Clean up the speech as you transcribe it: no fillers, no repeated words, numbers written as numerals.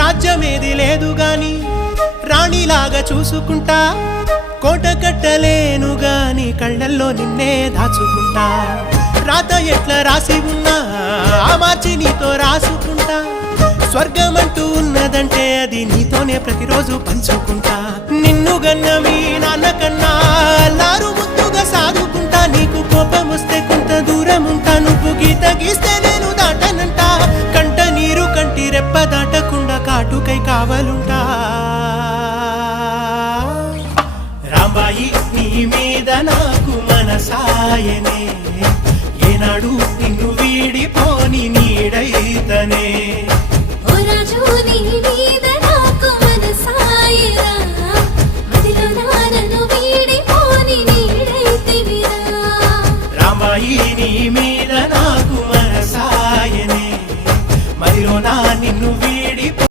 రాజ్యమేది లేదు గాని రాణిలాగా చూసుకుంటా, కోట కట్టలేను గాని కళ్ళల్లో నిన్నే దాచుకుంటా. రాత ఎట్లా రాసి ఉన్నా ఆ మార్చి నీతో రాసుకుంటా. స్వర్గమంటూ ఉన్నదంటే అది నీతోనే ప్రతిరోజు పంచుకుంటా. నిన్ను గన్న మీ నాన్న కన్నా లారు ముద్దుగా సాదుకుంటా. నీకు కోపం వస్తే కొంత దూరం ఉంటా, నువ్వు గీత గీస్తే నేను దాటనంట. కంట నీరు కంటి రెప్ప దాటకుండా కాటుకై కావలుంటా. రాంబాయి నీ మీద నాకు మనసాయనే, ఏనాడు నిన్ను వీడిపోని నీడైతనే. ఓ రాజు నీ